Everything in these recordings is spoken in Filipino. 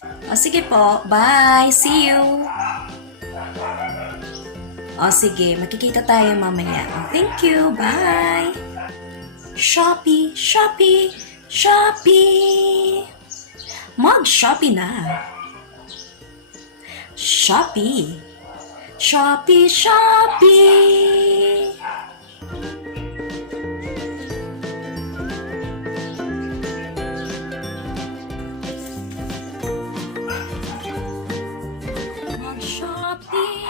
O sige po, bye! See you! O sige, makikita tayo mamaya. O, thank you, bye! Shopee, Shopee, Shopee! Mag-Shopee na! Shopee! Shopee, Shopee! Mag-Shopee!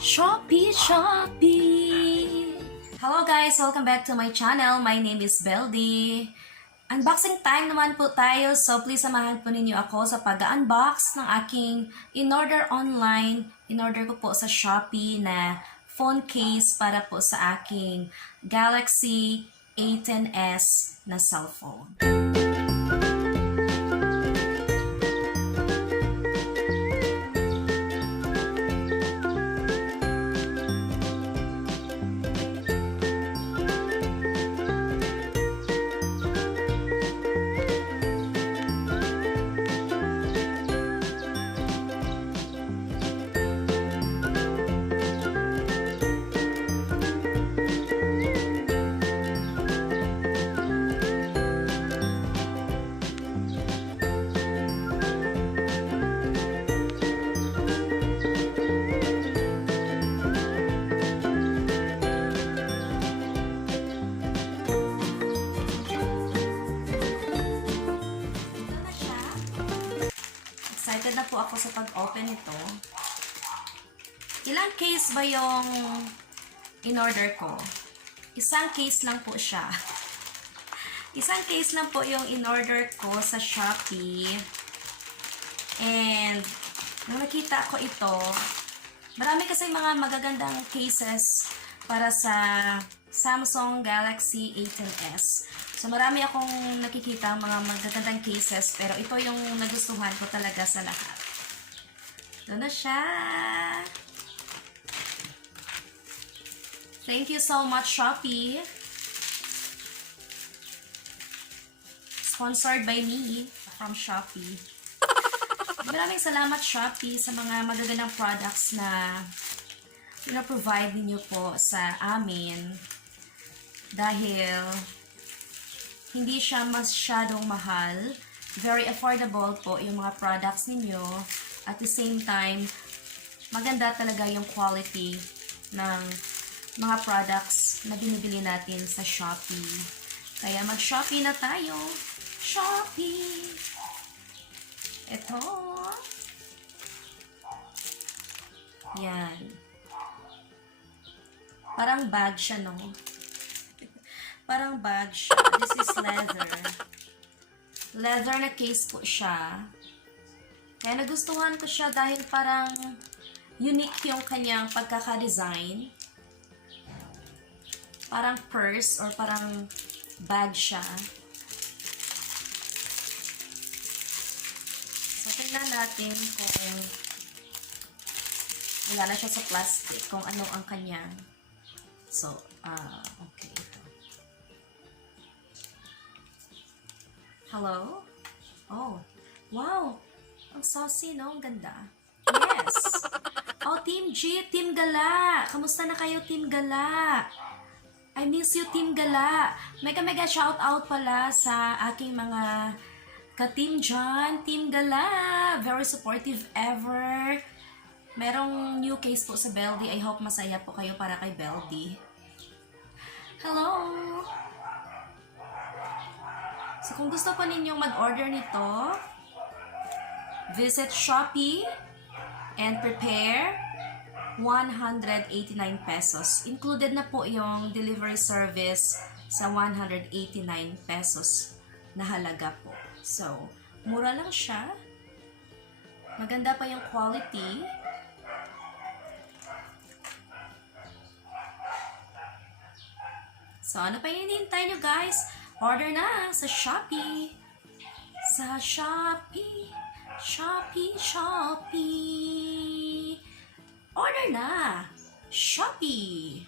Shopee, Shopee! Hello guys! Welcome back to my channel. My name is Beldy. Unboxing time naman po tayo, so please samahan po ninyo ako sa pag-unbox ng aking in-order online. In-order ko po sa Shopee na phone case para po sa aking Galaxy A10S na cellphone. Excited na po ako sa pag-open ito. Ilang case ba yung in-order ko? Isang case lang po siya. Isang case lang po yung in-order ko sa Shopee. And, nung nakita ko ito, marami kasi mga magagandang cases para sa Samsung Galaxy A10S. So, marami akong nakikita mga magagandang cases, pero ito yung nagustuhan ko talaga sa lahat. Ito na siya! Thank you so much, Shopee! Sponsored by me from Shopee. Maraming salamat, Shopee, sa mga magagandang products na pina-provide ninyo po sa amin. Dahil hindi siya masyadong mahal. Very affordable po yung mga products ninyo. At the same time, maganda talaga yung quality ng mga products na binibili natin sa Shopee. Kaya mag-Shopee na tayo. Shopee! Ito. Yan. Parang bag siya, no? Parang bag siya. This is leather. Leather na case po siya. Kaya nagustuhan ko siya dahil parang unique yung kanyang pagkaka-design. Parang purse or parang bag siya. So, tingnan natin kung wala na siya sa plastic, kung ano ang kanyang. So, okay. Hello? Oh, wow! Ang saucy, no? Ang ganda. Yes! Oh, Team G, Team Gala! Kamusta na kayo, Team Gala? I miss you, Team Gala! Mega shoutout pala sa aking mga ka-team dyan. Team Gala! Very supportive ever. Merong new case po sa Beldy. I hope masaya po kayo para kay Beldy. Hello! So, kung gusto po ninyong mag-order nito, visit Shopee and prepare 189 pesos. Included na po yung delivery service sa 189 pesos na halaga po. So, mura lang siya. Maganda pa yung quality. So, ano pa yung hinihintay nyo, guys? Order na sa Shopee. Sa Shopee. Shopee, Shopee. Order na. Shopee.